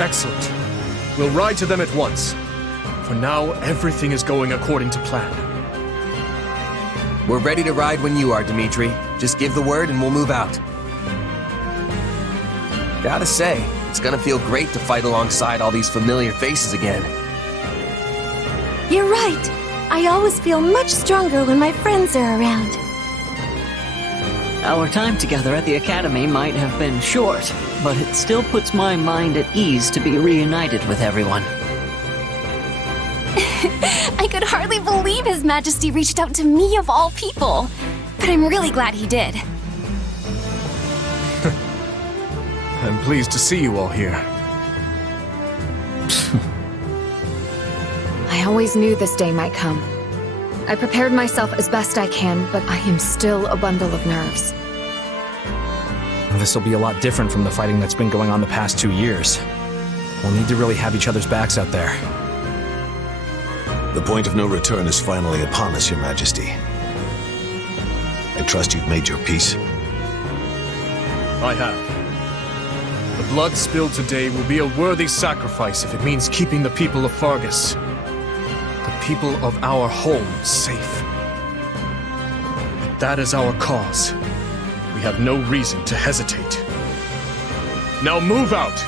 Excellent. We'll ride to them at once. For now, everything is going according to plan. We're ready to ride when you are, Dimitri. Just give the word and we'll move out. Gotta say, it's gonna feel great to fight alongside all these familiar faces again. You're right. I always feel much stronger when my friends are around. Our time together at the Academy might have been short, but it still puts my mind at ease to be reunited with everyone. I could hardly believe His Majesty reached out to me of all people. But I'm really glad he did. I'm pleased to see you all here. I always knew this day might come. I prepared myself as best I can, but I am still a bundle of nerves. This will be a lot different from the fighting that's been going on the past 2 years. We'll need to really have each other's backs out there. The point of no return is finally upon us, Your Majesty. I trust you've made your peace. I have. The blood spilled today will be a worthy sacrifice if it means keeping the people of Fargus, the people of our home, safe. If that is our cause, we have no reason to hesitate. Now move out!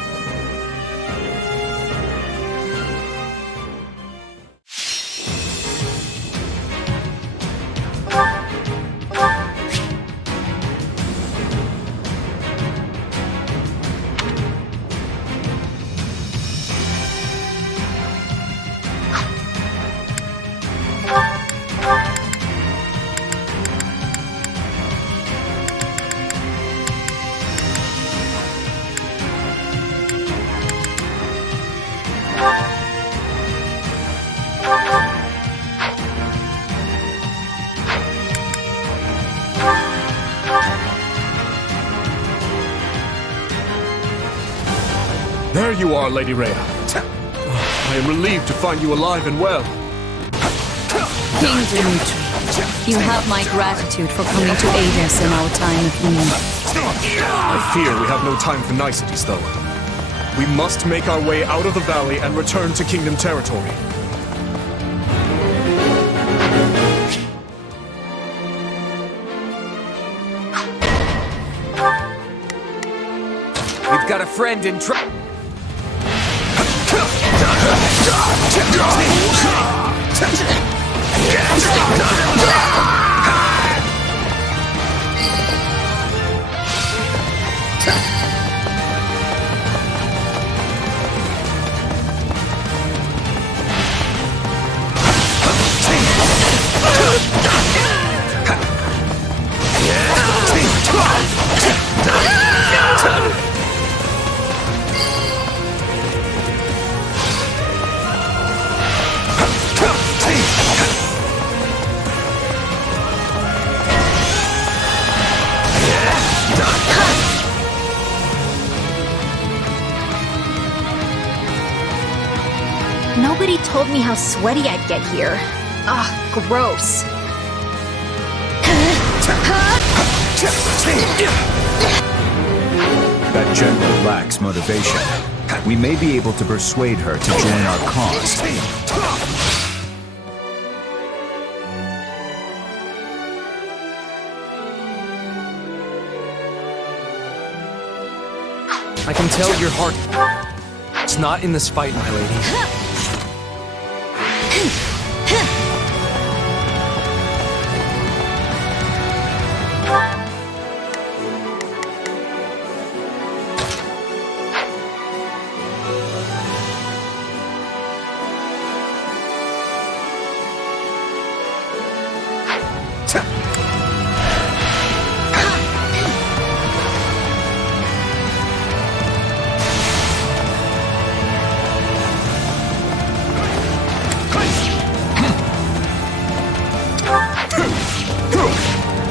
There you are, Lady Rhea. I am relieved to find you alive and well. King Dimitri, you have my gratitude for coming to aid us in our time of need. I fear we have no time for niceties, though. We must make our way out of the valley and return to Kingdom territory. We've got a friend in trouble. Nobody told me how sweaty I'd get here. Ugh, gross. That general lacks motivation. We may be able to persuade her to join our cause. I can tell your heart. It's not in this fight, my lady.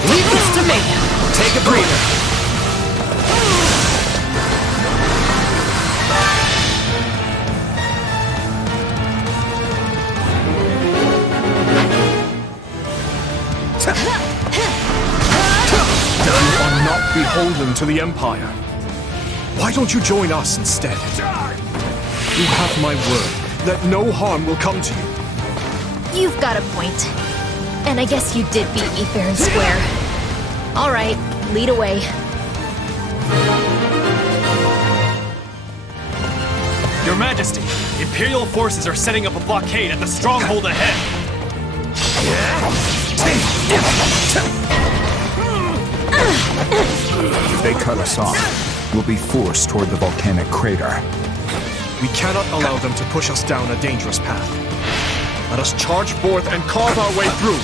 Leave this to me. Take a breather. You are not beholden to the Empire. Why don't you join us instead? You have my word that no harm will come to you. You've got a point. And I guess you did beat me fair and square. All right, lead away. Your Majesty, Imperial forces are setting up a blockade at the stronghold ahead. If they cut us off, we'll be forced toward the volcanic crater. We cannot allow them to push us down a dangerous path. Let us charge forth and carve our way through.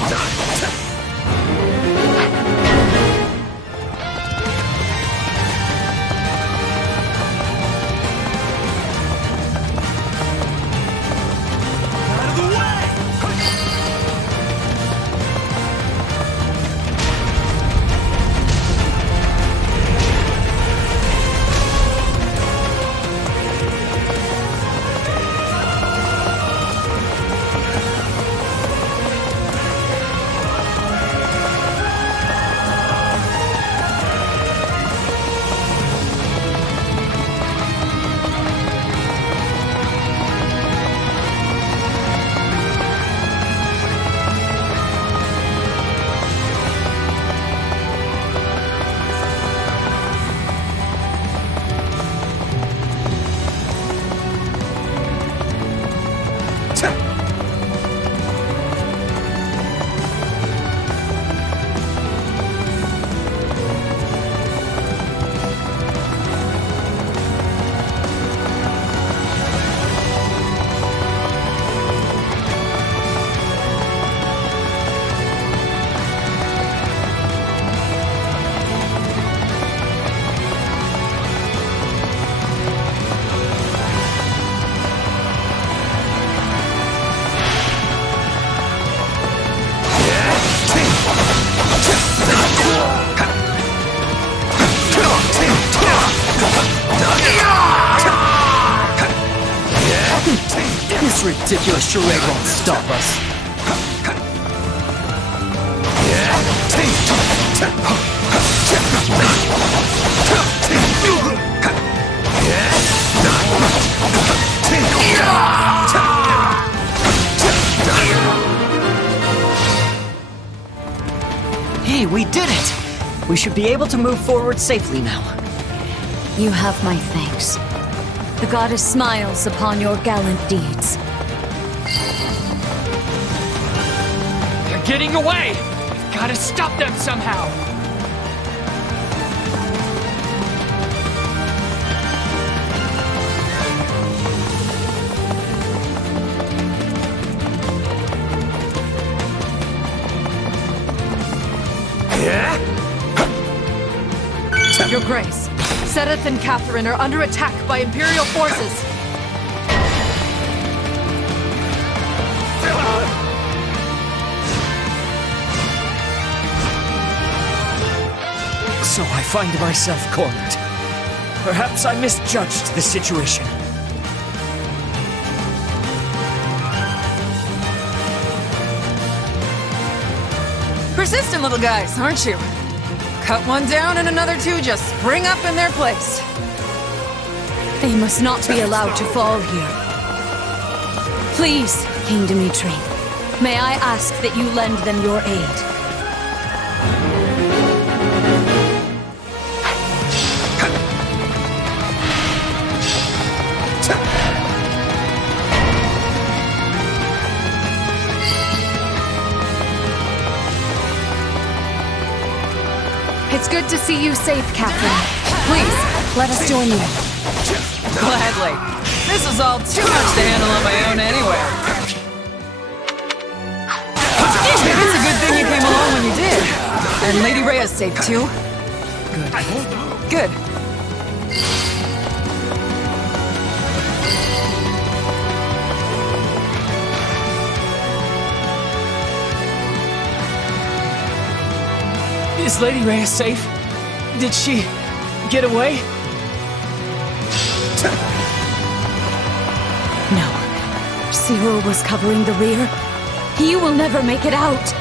This ridiculous charade won't stop us. Hey, we did it! We should be able to move forward safely now. You have my thanks. The goddess smiles upon your gallant deeds. They're getting away! We've gotta stop them somehow! Your Grace, Sedith and Catherine are under attack by Imperial forces. So I find myself cornered. Perhaps I misjudged the situation. Persistent little guys, aren't you? Cut one down and another two just spring up in their place. They must not be allowed to fall here. Please, King Dimitri, may I ask that you lend them your aid? It's good to see you safe, Catherine. Please, let us join you. Gladly. This is all too much to handle on my own anyway. It's a good thing you came along when you did. And Lady Rhea's safe too. Good. Good. Is Lady Rhea safe? Did she get away? No. Cyril was covering the rear. He will never make it out.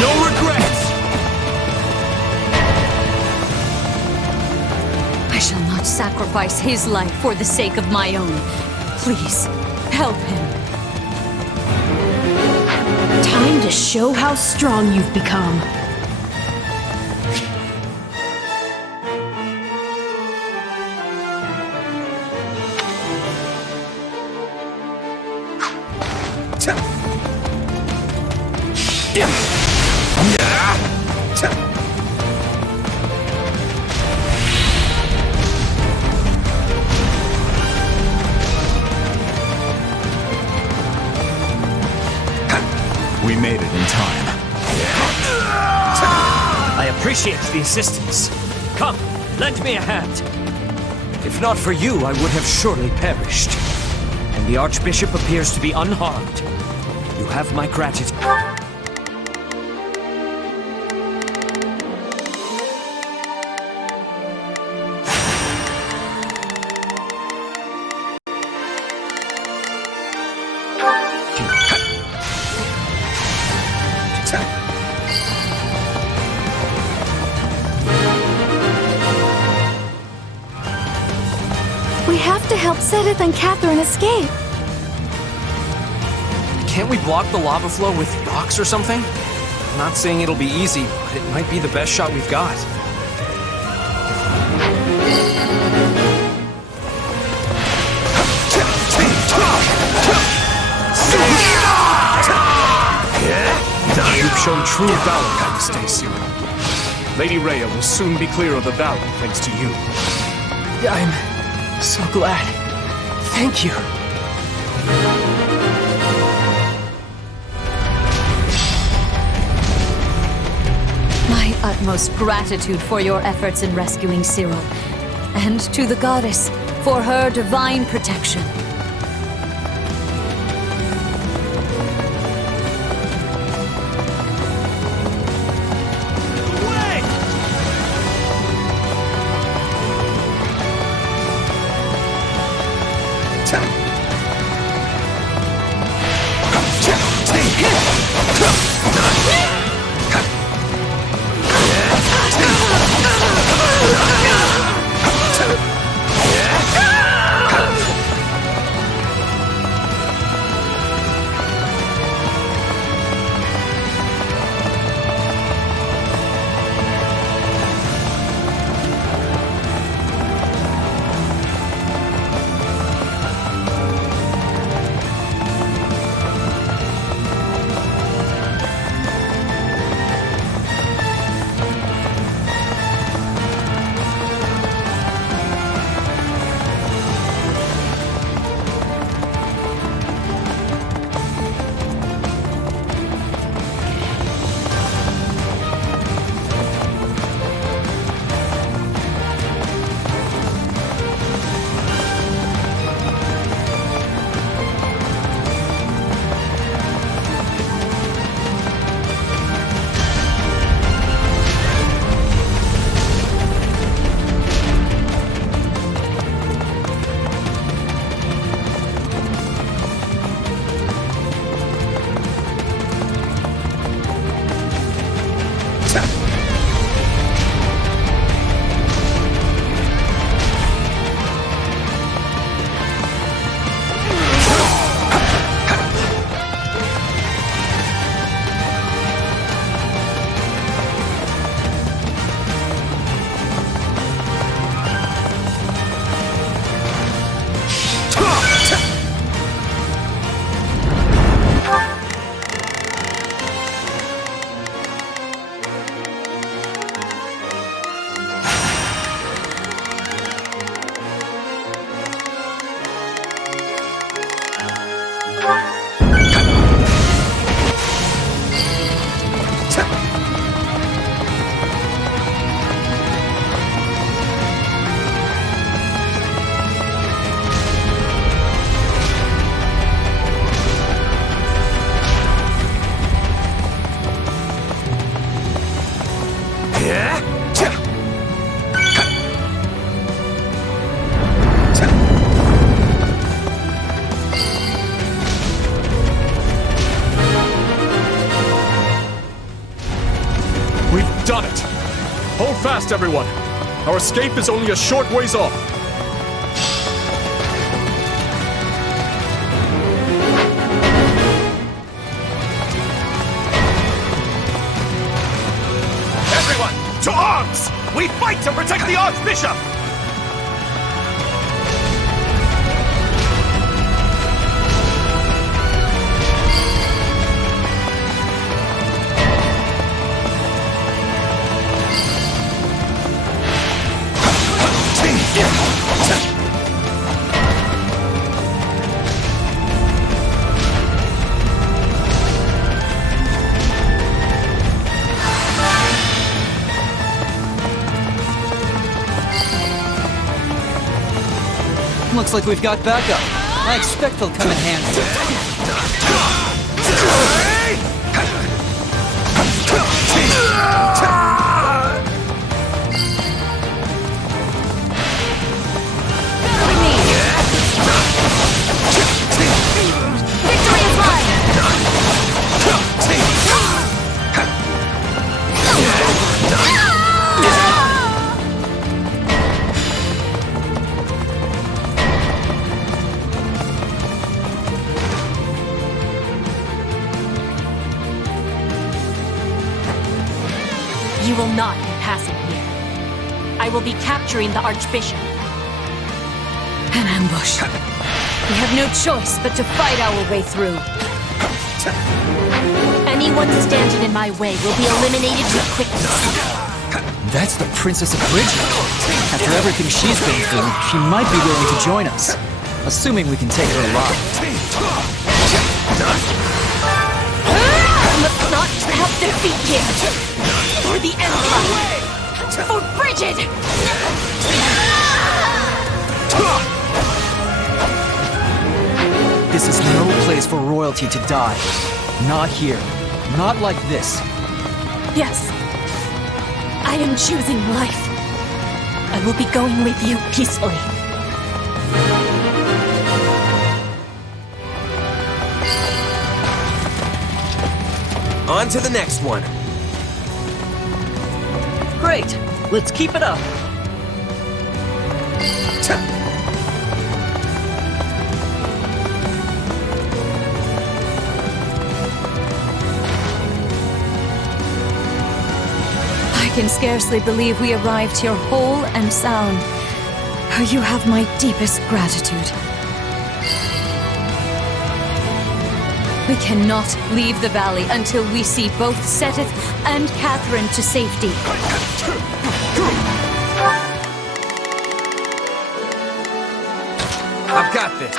No regrets! sacrifice his life for the sake of my own. Please, help him. Time to show how strong you've become. We made it in time. I appreciate the assistance. Come, lend me a hand. If not for you, I would have surely perished. And the Archbishop appears to be unharmed. You have my gratitude. We have to help Sedith and Catherine escape. Can't we block the lava flow with rocks or something? I'm not saying it'll be easy, but it might be the best shot we've got. You've shown true valor this day, Cyril. Lady Rhea will soon be clear of the valley thanks to you. I'm so glad. Thank you. My utmost gratitude for your efforts in rescuing Cyril, and to the goddess for her divine protection. Done it! Hold fast, everyone! Our escape is only a short ways off! arms! We fight to protect the archbishop! Looks like we've got backup. I expect they'll come in handy. Victory is mine! You will not be passing here. I will be capturing the archbishop. An ambush. We have no choice but to fight our way through. Anyone standing in my way will be eliminated with quickness. That's the Princess of Bridget. After everything she's been through, she might be willing to join us. Assuming we can take her alive. Let's not have defeat here. For the Emblem. For Bridget! This is no place for royalty to die. Not here. Not like this. Yes. I am choosing life. I will be going with you peacefully. On to the next one. Great. Let's keep it up. I can scarcely believe we arrived here whole and sound. You have my deepest gratitude. We cannot leave the valley until we see both Seteth and Catherine to safety. I've got this.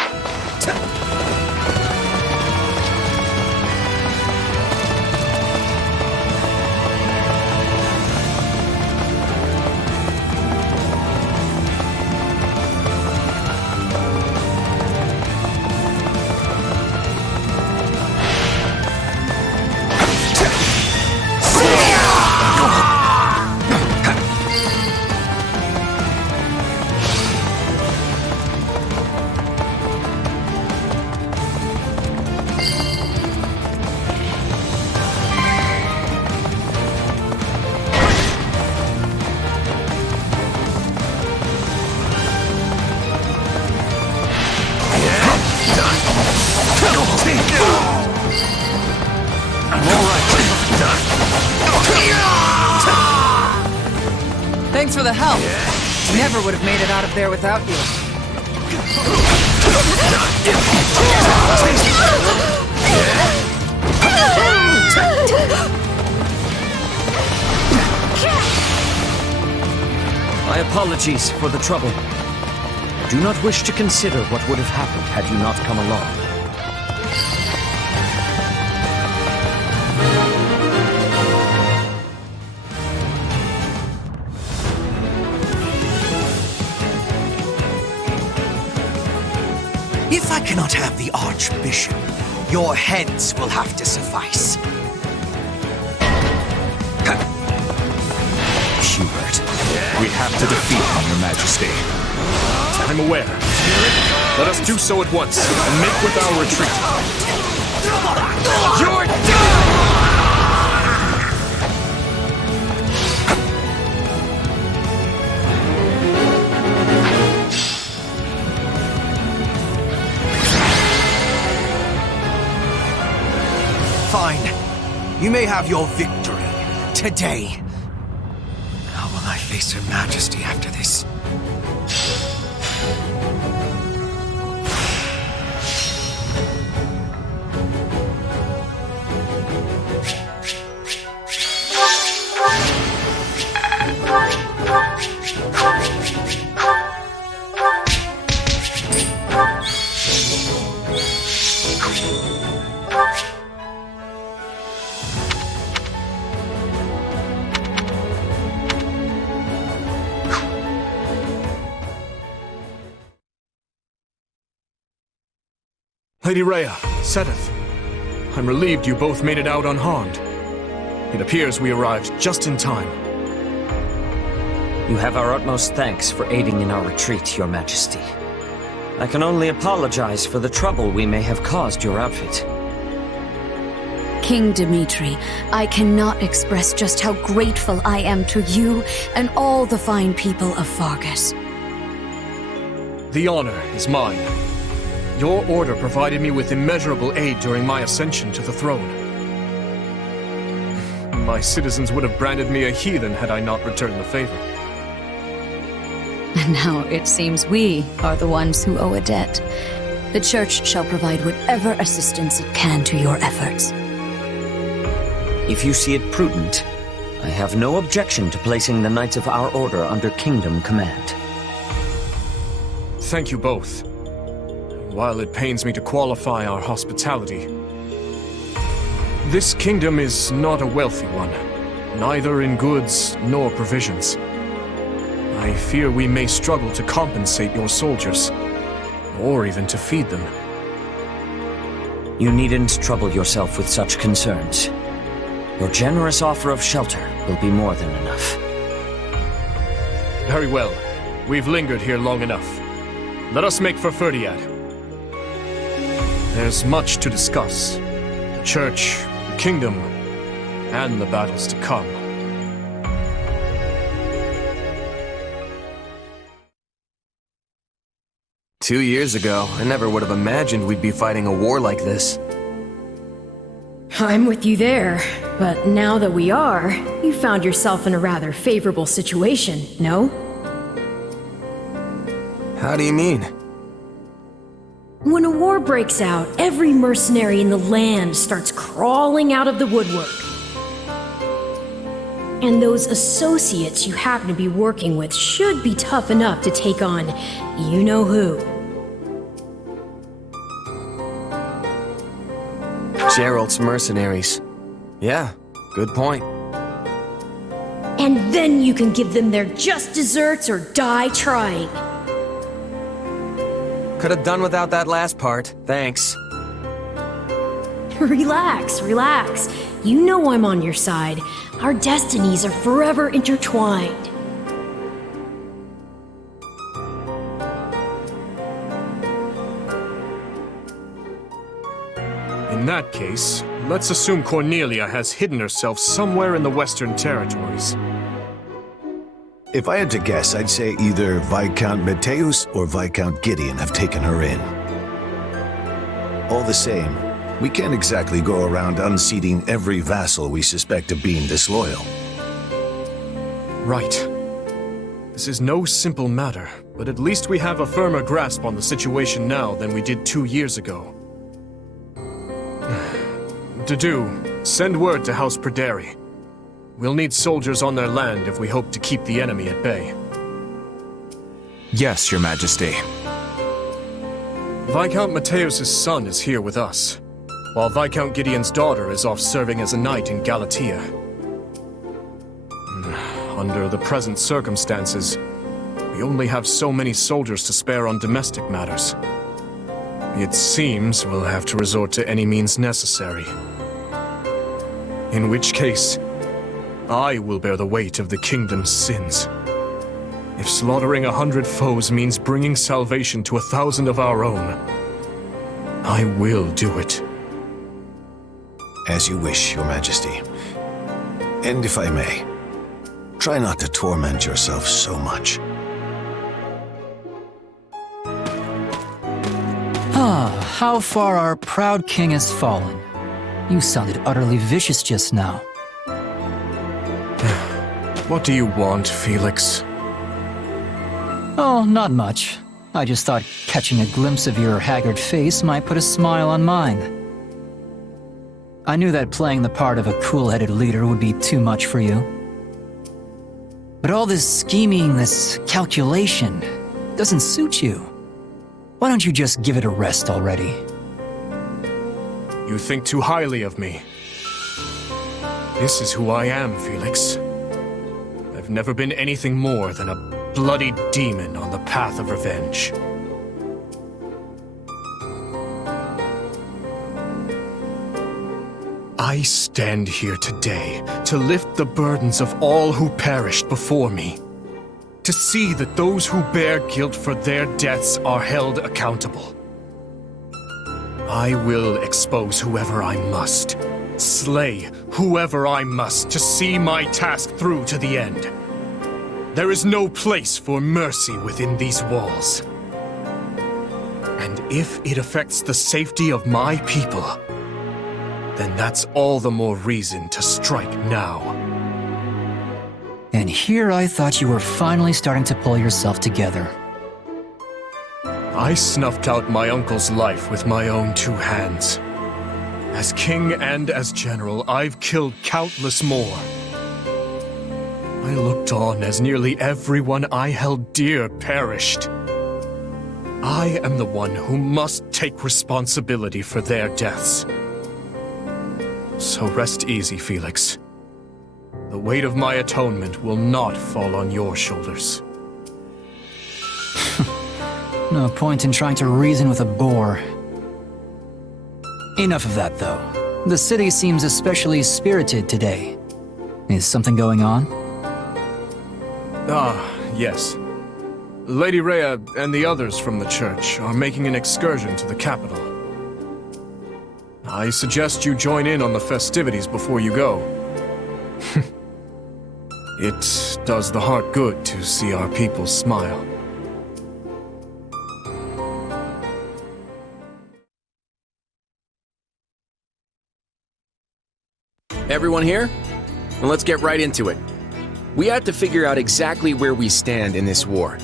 Thanks for the help. Never would have made it out of there without you. My apologies for the trouble. I do not wish to consider what would have happened had you not come along. If I cannot have the archbishop, your heads will have to suffice. Hubert, we have to defeat him, Your Majesty. I'm aware. Let us do so at once, and make with our retreat. You're done! Fine. You may have your victory today. face Her Majesty after this. Lady Rhea, Sedith, I'm relieved you both made it out unharmed. It appears we arrived just in time. You have our utmost thanks for aiding in our retreat, Your Majesty. I can only apologize for the trouble we may have caused your outfit. King Dimitri, I cannot express just how grateful I am to you and all the fine people of Fargus. The honor is mine. Your order provided me with immeasurable aid during my ascension to the throne. My citizens would have branded me a heathen had I not returned the favor. And now it seems we are the ones who owe a debt. The Church shall provide whatever assistance it can to your efforts. If you see it prudent, I have no objection to placing the Knights of our Order under Kingdom command. Thank you both. While it pains me to qualify our hospitality, this kingdom is not a wealthy one, neither in goods nor provisions. I fear we may struggle to compensate your soldiers, or even to feed them. You needn't trouble yourself with such concerns. Your generous offer of shelter will be more than enough. Very well. We've lingered here long enough. Let us make for Ferdiad. There's much to discuss. The Church, the Kingdom, and the battles to come. Two years ago, I never would have imagined we'd be fighting a war like this. I'm with you there, but now that we are, you found yourself in a rather favorable situation, no? How do you mean? When a war breaks out, every mercenary in the land starts crawling out of the woodwork. And those associates you happen to be working with should be tough enough to take on you-know-who. Gerald's mercenaries. Yeah, good point. And then you can give them their just desserts or die trying. Could have done without that last part, thanks. Relax, relax. You know I'm on your side. Our destinies are forever intertwined. In that case, let's assume Cornelia has hidden herself somewhere in the Western Territories. If I had to guess, I'd say either Viscount Mateus or Viscount Gideon have taken her in. All the same, we can't exactly go around unseating every vassal we suspect of being disloyal. Right. This is no simple matter, but at least we have a firmer grasp on the situation now than we did 2 years ago. Dedu, send word to House Perderi. We'll need soldiers on their land if we hope to keep the enemy at bay. Yes, Your Majesty. Viscount Mateus' son is here with us, while Viscount Gideon's daughter is off serving as a knight in Galatia. Under the present circumstances, we only have so many soldiers to spare on domestic matters. It seems we'll have to resort to any means necessary. In which case, I will bear the weight of the kingdom's sins. If slaughtering 100 foes means bringing salvation to 1,000 of our own, I will do it. As you wish, Your Majesty. And if I may, try not to torment yourself so much. How far our proud king has fallen. You sounded utterly vicious just now. What do you want, Felix? Oh, not much. I just thought catching a glimpse of your haggard face might put a smile on mine. I knew that playing the part of a cool-headed leader would be too much for you. But all this scheming, this calculation, doesn't suit you. Why don't you just give it a rest already? You think too highly of me. This is who I am, Felix. I've never been anything more than a bloody demon on the path of revenge. I stand here today to lift the burdens of all who perished before me. To see that those who bear guilt for their deaths are held accountable. I will expose whoever I must, slay whoever I must to see my task through to the end. There is no place for mercy within these walls. And if it affects the safety of my people, then that's all the more reason to strike now. And here I thought you were finally starting to pull yourself together. I snuffed out my uncle's life with my own two hands. As king and as general, I've killed countless more. I looked on as nearly everyone I held dear perished. I am the one who must take responsibility for their deaths. So rest easy, Felix. The weight of my atonement will not fall on your shoulders. No point in trying to reason with a boar. Enough of that, though. The city seems especially spirited today. Is something going on? Ah, yes. Lady Rhea and the others from the church are making an excursion to the capital. I suggest you join in on the festivities before you go. It does the heart good to see our people smile. Everyone here? Well, let's get right into it. We have to figure out exactly where we stand in this war.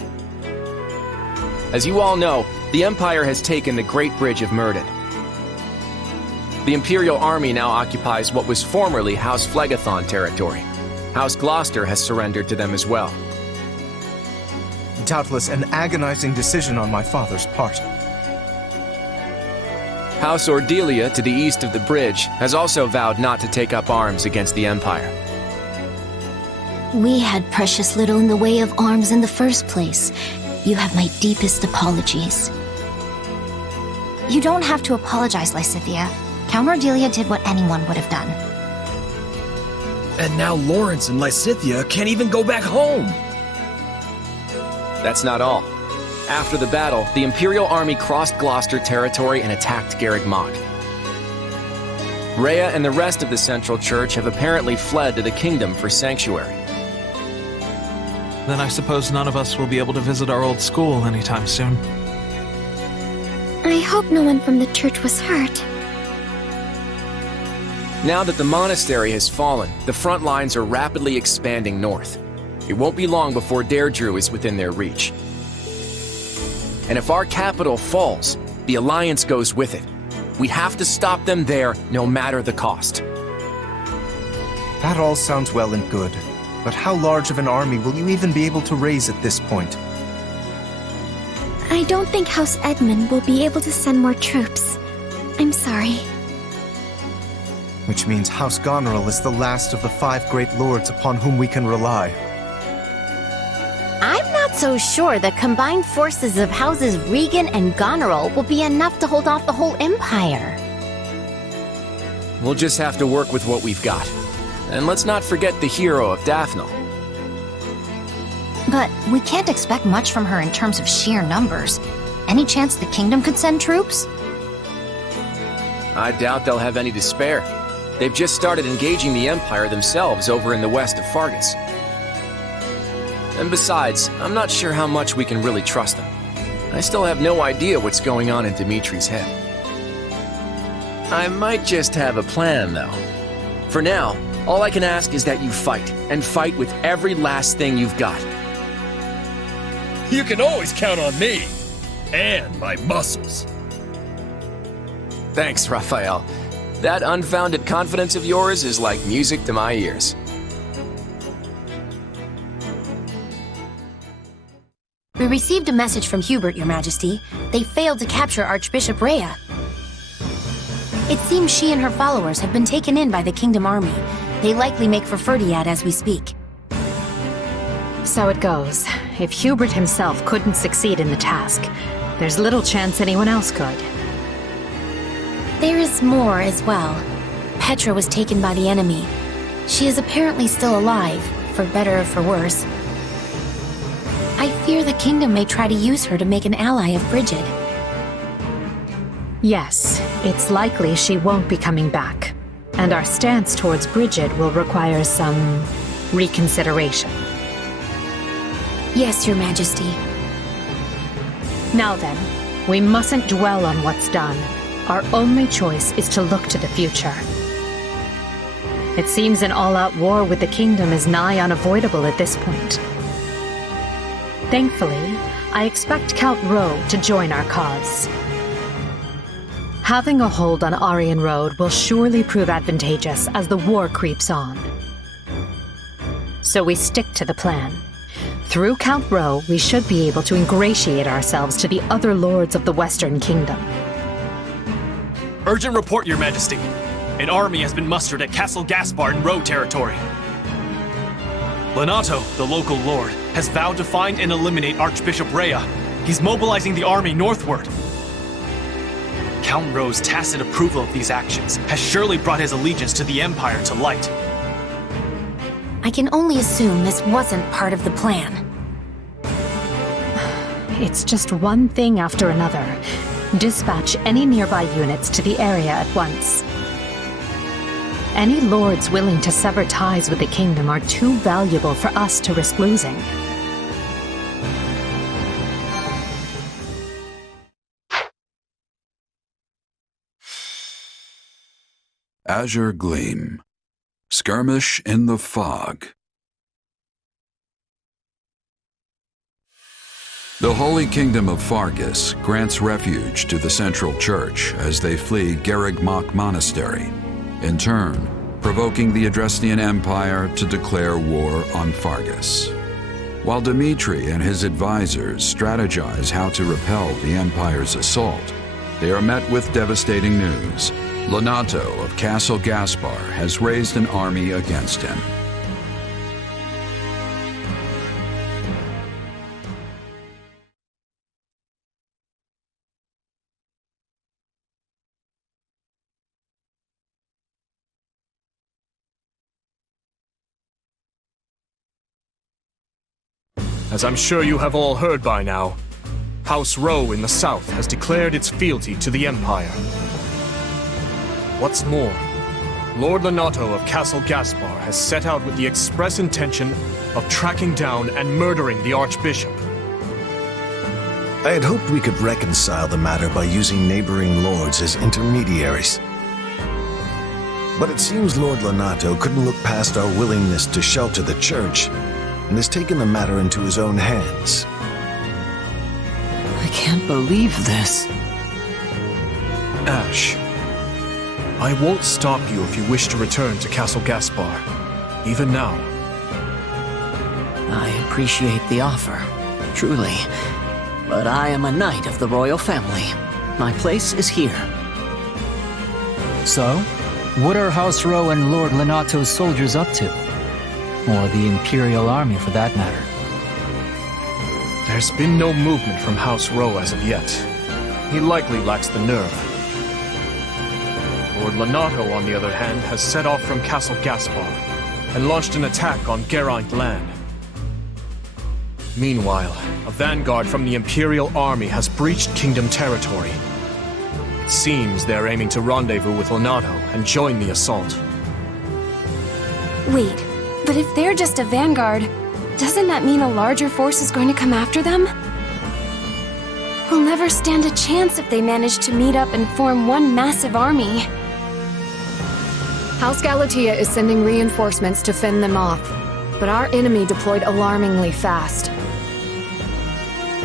As you all know, the Empire has taken the Great Bridge of Murden. The Imperial Army now occupies what was formerly House Phlegethon territory. House Gloucester has surrendered to them as well. Doubtless an agonizing decision on my father's part. House Ordelia, to the east of the bridge, has also vowed not to take up arms against the Empire. We had precious little in the way of arms in the first place. You have my deepest apologies. You don't have to apologize, Lysithea. Count Ordelia did what anyone would have done. And now Lawrence and Lysithea can't even go back home! That's not all. After the battle, the Imperial Army crossed Gloucester territory and attacked Garreg Mach. Rhea and the rest of the Central Church have apparently fled to the Kingdom for sanctuary. Then I suppose none of us will be able to visit our old school anytime soon. I hope no one from the church was hurt. Now that the monastery has fallen, the front lines are rapidly expanding north. It won't be long before Deirdre is within their reach. And if our capital falls, the Alliance goes with it. We have to stop them there, no matter the cost. That all sounds well and good, but how large of an army will you even be able to raise at this point? I don't think House Edmund will be able to send more troops. I'm sorry. Which means House Goneril is the last of the 5 great lords upon whom we can rely. I'm not so sure the combined forces of Houses Regan and Goneril will be enough to hold off the whole Empire. We'll just have to work with what we've got. And let's not forget the hero of Daphnel. But we can't expect much from her in terms of sheer numbers. Any chance the kingdom could send troops? I doubt they'll have any to spare. They've just started engaging the Empire themselves over in the west of Fargus. And besides, I'm not sure how much we can really trust them. I still have no idea what's going on in Dimitri's head. I might just have a plan, though. For now, All I can ask is that you fight, and fight with every last thing you've got. You can always count on me. And my muscles. Thanks, Raphael. That unfounded confidence of yours is like music to my ears. We received a message from Hubert, Your Majesty. They failed to capture Archbishop Rhea. It seems she and her followers have been taken in by the Kingdom Army. They likely make for Ferdiad as we speak. So it goes. If Hubert himself couldn't succeed in the task, there's little chance anyone else could. There is more as well. Petra was taken by the enemy. She is apparently still alive, for better or for worse. I fear the kingdom may try to use her to make an ally of Brigid. Yes, it's likely she won't be coming back. And our stance towards Brigid will require some reconsideration. Yes, Your Majesty. Now then, we mustn't dwell on what's done. Our only choice is to look to the future. It seems an all-out war with the kingdom is nigh unavoidable at this point. Thankfully, I expect Count Rowe to join our cause. Having a hold on Aryan Road will surely prove advantageous as the war creeps on. So we stick to the plan. Through Count Rowe, we should be able to ingratiate ourselves to the other lords of the Western Kingdom. Urgent report, Your Majesty. An army has been mustered at Castle Gaspar in Rowe territory. Lenato, the local lord, has vowed to find and eliminate Archbishop Rhea. He's mobilizing the army northward. Count Rowe's tacit approval of these actions has surely brought his allegiance to the Empire to light. I can only assume this wasn't part of the plan. It's just one thing after another. Dispatch any nearby units to the area at once. Any lords willing to sever ties with the kingdom are too valuable for us to risk losing. Azure Gleam. Skirmish in the fog. The Holy Kingdom of Fargus grants refuge to the Central Church as they flee Garrigmach Monastery, in turn provoking the Adrestian Empire to declare war on Fargus. While Dimitri and his advisors strategize how to repel the Empire's assault, they are met with devastating news. Lenato of Castle Gaspar has raised an army against him. As I'm sure you have all heard by now, House Rowe in the south has declared its fealty to the Empire. What's more, Lord Lenato of Castle Gaspar has set out with the express intention of tracking down and murdering the Archbishop. I had hoped we could reconcile the matter by using neighboring lords as intermediaries. But it seems Lord Lenato couldn't look past our willingness to shelter the church and has taken the matter into his own hands. I can't believe this. Ash, I won't stop you if you wish to return to Castle Gaspar, even now. I appreciate the offer, truly. But I am a knight of the royal family. My place is here. So, what are House Rowe and Lord Lenato's soldiers up to? Or the Imperial Army, for that matter? There's been no movement from House Rowe as of yet. He likely lacks the nerve. Lord Lenato, on the other hand, has set off from Castle Gaspar and launched an attack on Geraint land. Meanwhile, a vanguard from the Imperial Army has breached Kingdom territory. It seems they're aiming to rendezvous with Lenato and join the assault. Wait, but if they're just a vanguard, doesn't that mean a larger force is going to come after them? We'll never stand a chance if they manage to meet up and form one massive army. House Galatea is sending reinforcements to fend them off, but our enemy deployed alarmingly fast.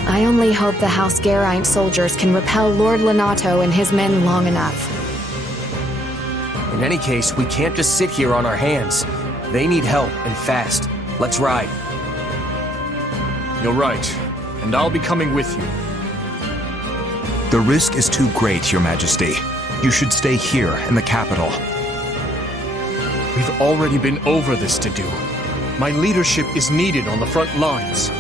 I only hope the House Geraint soldiers can repel Lord Lenato and his men long enough. In any case, we can't just sit here on our hands. They need help, and fast. Let's ride. You're right, and I'll be coming with you. The risk is too great, Your Majesty. You should stay here in the capital. We've already been over this to do. My leadership is needed on the front lines.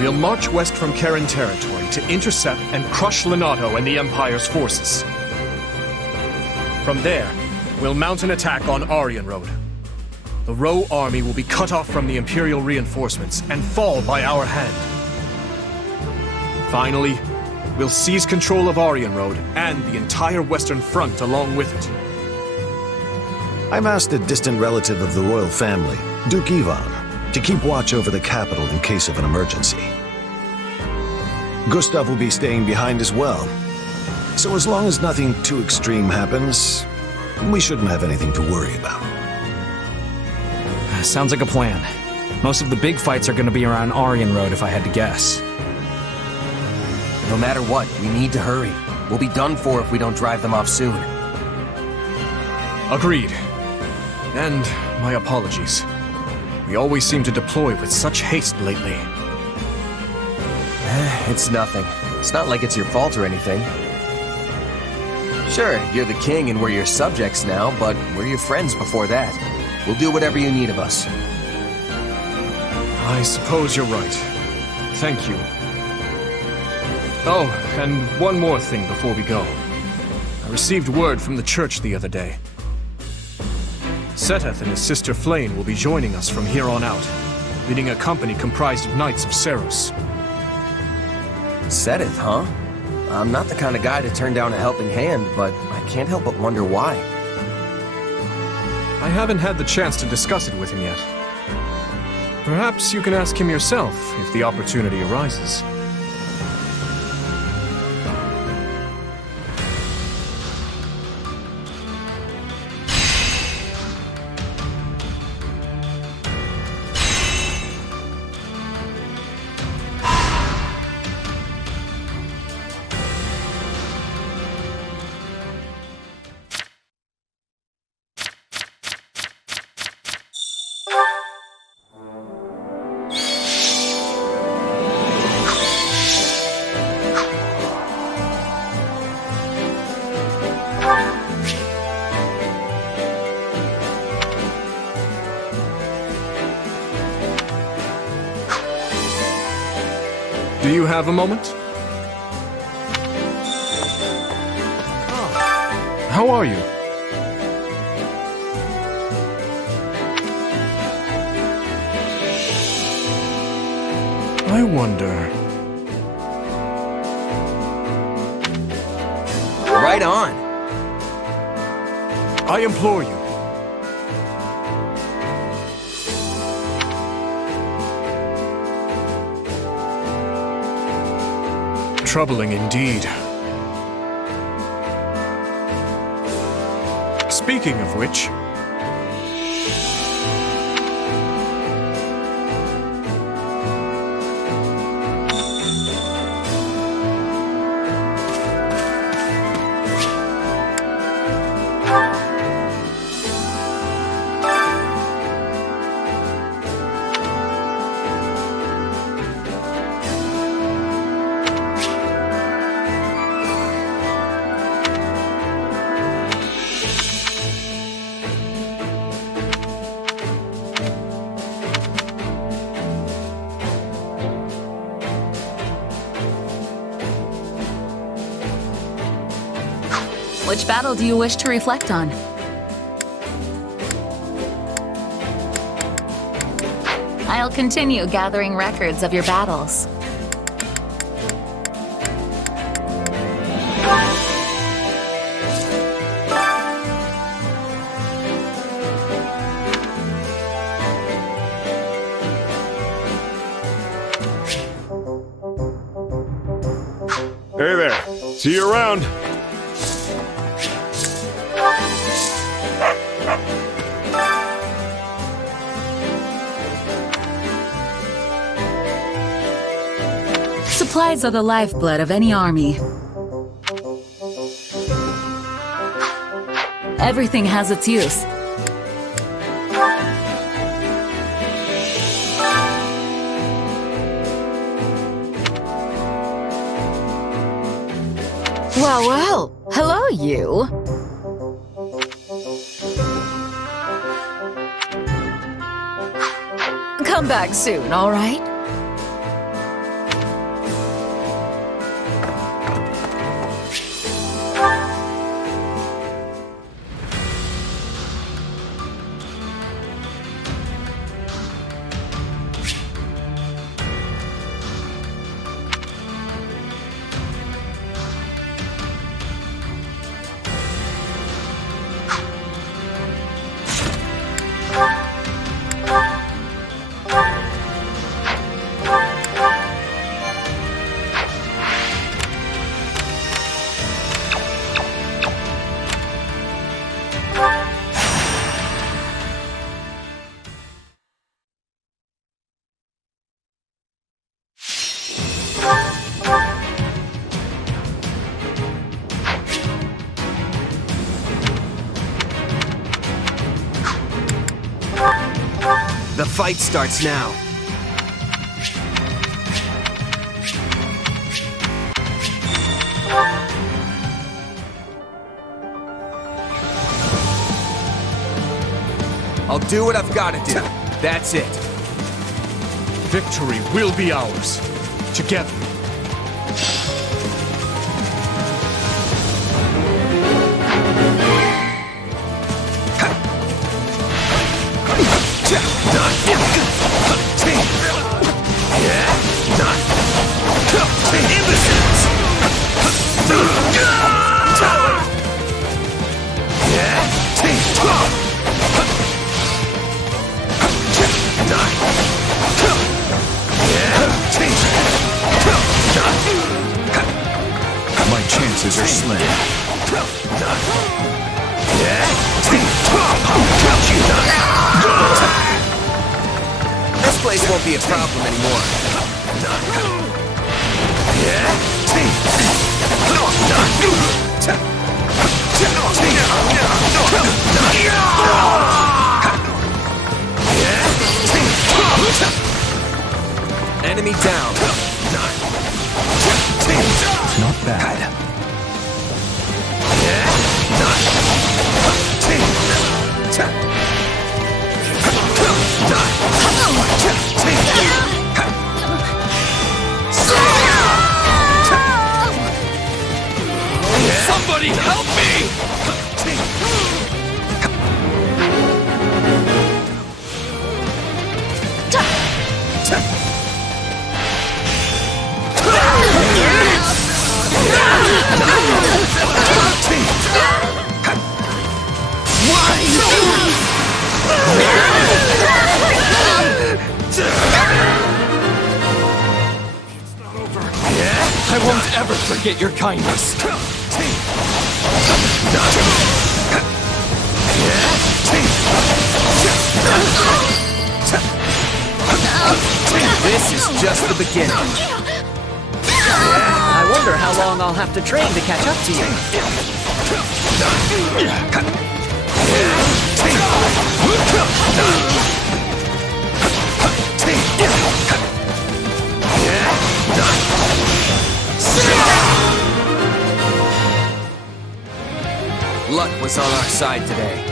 We'll march west from Karen territory to intercept and crush Lenato and the Empire's forces. From there, we'll mount an attack on Aryan Road. The Roe army will be cut off from the Imperial reinforcements and fall by our hand. Finally, we'll seize control of Aryan Road and the entire Western Front along with it. I've asked a distant relative of the royal family, Duke Ivan, to keep watch over the capital in case of an emergency. Gustav will be staying behind as well. So as long as nothing too extreme happens, we shouldn't have anything to worry about. Sounds like a plan. Most of the big fights are gonna be around Aryan Road if I had to guess. No matter what, we need to hurry. We'll be done for if we don't drive them off soon. Agreed. And my apologies. We always seem to deploy with such haste lately. It's nothing. It's not like it's your fault or anything. Sure, you're the king and we're your subjects now, but we're your friends before that. We'll do whatever you need of us. I suppose you're right. Thank you. Oh, and one more thing before we go. I received word from the church the other day. Seteth and his sister Flane will be joining us from here on out, leading a company comprised of Knights of Seros. Seteth, huh? I'm not the kind of guy to turn down a helping hand, but I can't help but wonder why. I haven't had the chance to discuss it with him yet. Perhaps you can ask him yourself if the opportunity arises. Do you have a moment? How are you? I wonder... Right on! I implore you. Troubling indeed. Speaking of which... Which battle do you wish to reflect on? I'll continue gathering records of your battles. Hey there. See you around. Supplies are the lifeblood of any army. Everything has its use. Well, well. Hello, you. Come back soon, all right? The fight starts now. I'll do what I've got to do. That's it. Victory will be ours. Together. My chances are slim. This place won't be a problem anymore. Enemy down. Not bad. Somebody help me! I won't ever forget your kindness. This is just the beginning. I wonder how long I'll have to train to catch up to you. Luck was on our side today.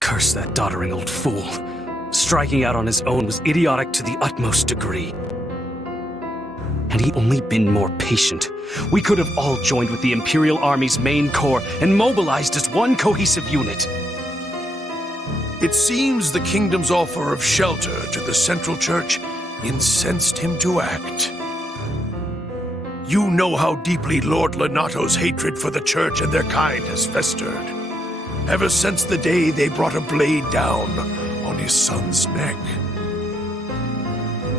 Curse that doddering old fool. Striking out on his own was idiotic to the utmost degree. Had he only been more patient, we could have all joined with the Imperial Army's main corps and mobilized as one cohesive unit. It seems the kingdom's offer of shelter to the Central Church incensed him to act. You know how deeply Lord Lenato's hatred for the church and their kind has festered, ever since the day they brought a blade down on his son's neck.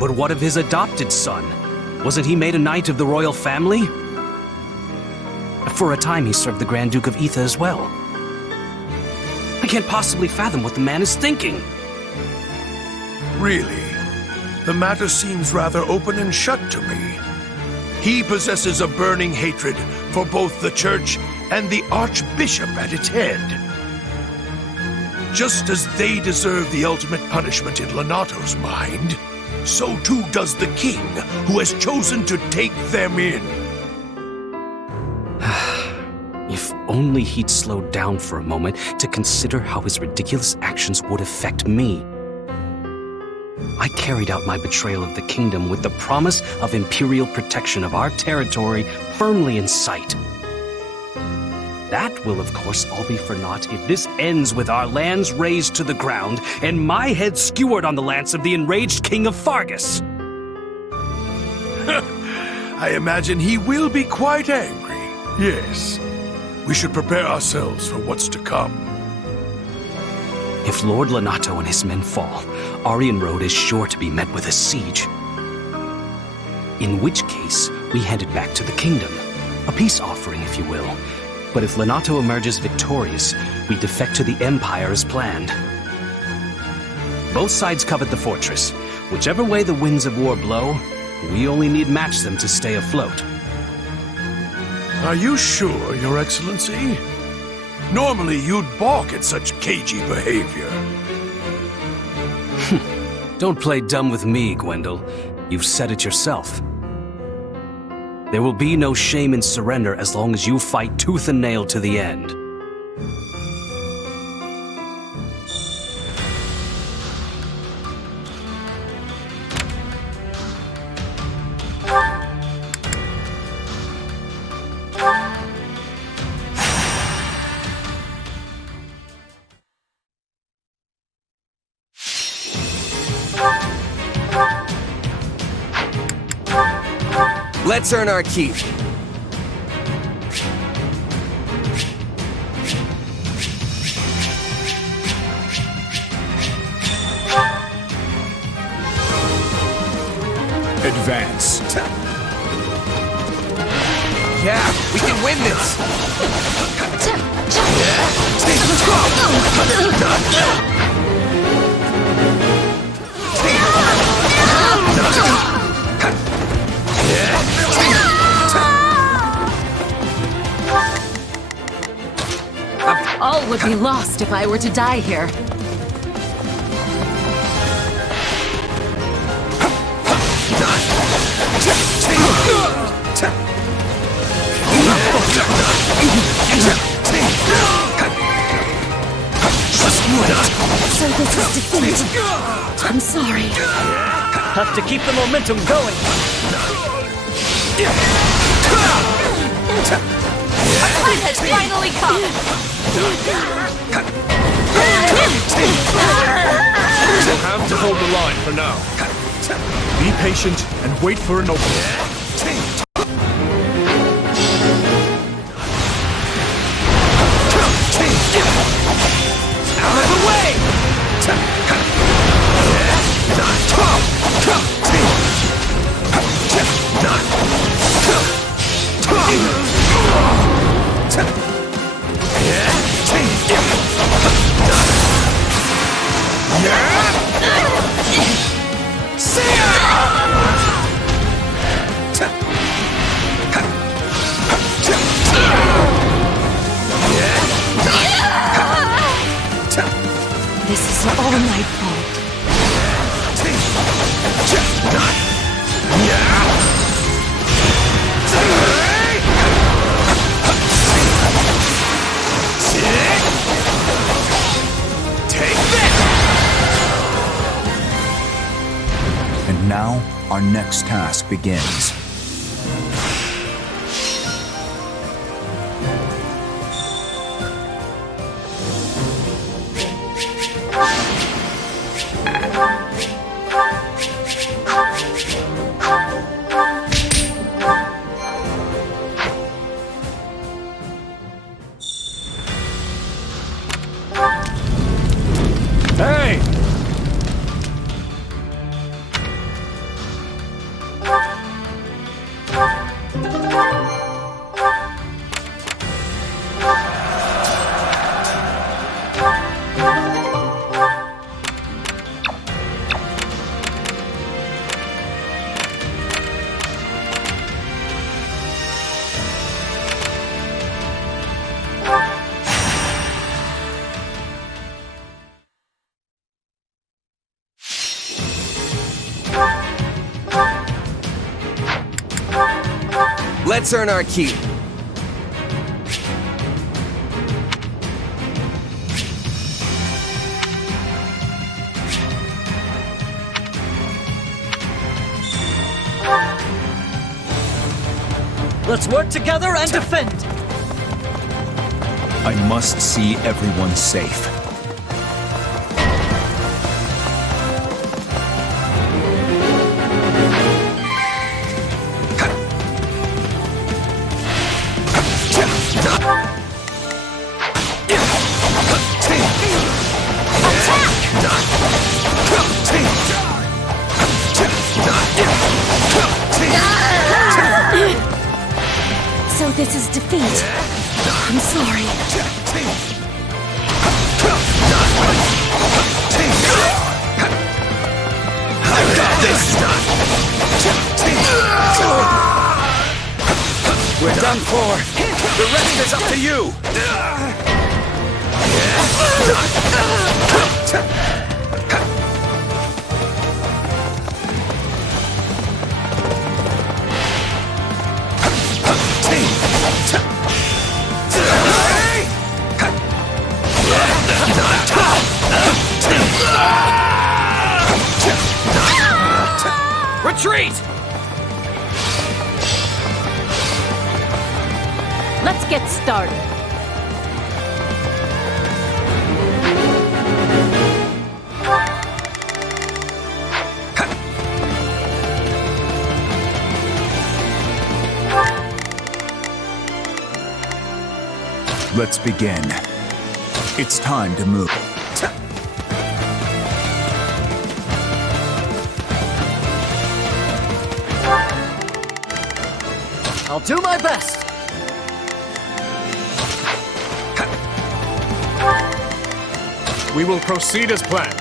But what of his adopted son? Wasn't he made a knight of the royal family? For a time, he served the Grand Duke of Etha as well. I can't possibly fathom what the man is thinking. Really? The matter seems rather open and shut to me. He possesses a burning hatred for both the church and the archbishop at its head. Just as they deserve the ultimate punishment in Lenato's mind, so too does the king, who has chosen to take them in. If only he'd slowed down for a moment to consider how his ridiculous actions would affect me. I carried out my betrayal of the kingdom with the promise of imperial protection of our territory firmly in sight. That will, of course, all be for naught if this ends with our lands razed to the ground and my head skewered on the lance of the enraged king of Fargus. I imagine he will be quite angry, yes. We should prepare ourselves for what's to come. If Lord Lenato and his men fall, Aryan Road is sure to be met with a siege. In which case, we head it back to the kingdom. A peace offering, if you will. But if Lenato emerges victorious, we defect to the Empire as planned. Both sides covet the fortress. Whichever way the winds of war blow, we only need match them to stay afloat. Are you sure, Your Excellency? Normally you'd balk at such cagey behavior. Don't play dumb with me, Gwendol. You've said it yourself. There will be no shame in surrender as long as you fight tooth and nail to the end. Let's earn our keep. Advance. Yeah, we can win this. All would be lost if I were to die here. So this is defeat. I'm sorry. Have to keep the momentum going. Our time has finally come! We'll have to hold the line for now. Be patient and wait for an opening. Out of the way! This is all my fault. And now, our next task begins. Let's earn our keep. Let's work together and defend! I must see everyone safe. So this is defeat. I'm sorry. I got this! We're done for. The rest is up to you! Retreat! Let's get started. Let's begin. It's time to move. I'll do my best! We will proceed as planned.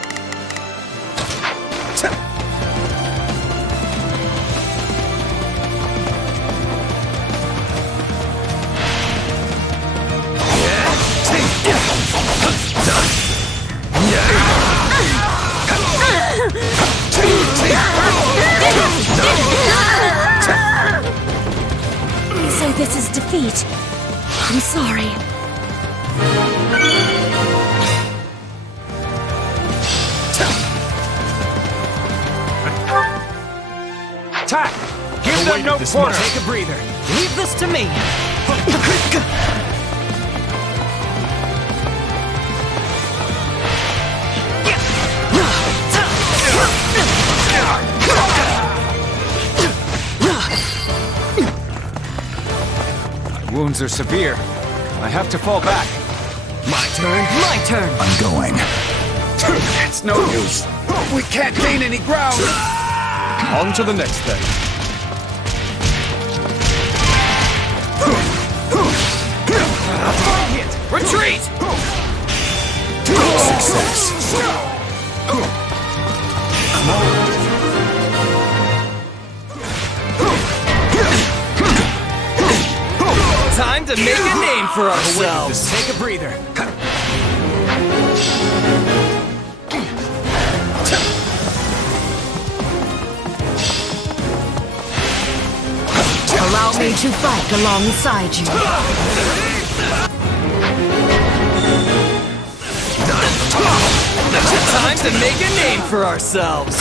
So this is defeat. I'm sorry. Attack! Give them no quarter! Take a breather. Leave this to me! My wounds are severe. I have to fall back. My turn? My turn! I'm going. It's no use! We can't gain any ground! On to the next thing. Retreat! Success. Time to make a name for ourselves! Take a breather. Allow me to fight alongside you. Time to make a name for ourselves!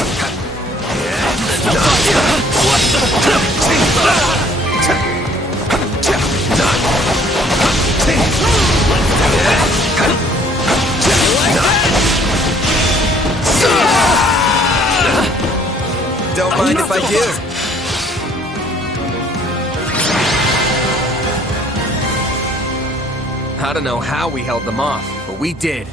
Don't mind if I do. I don't know how we held them off, but we did.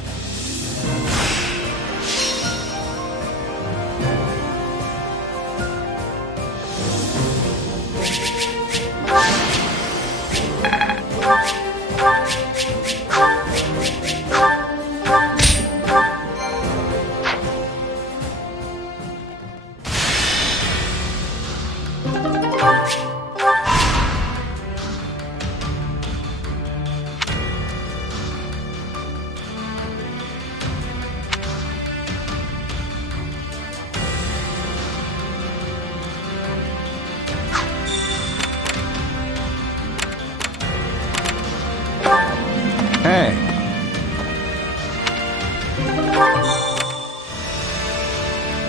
Ch5.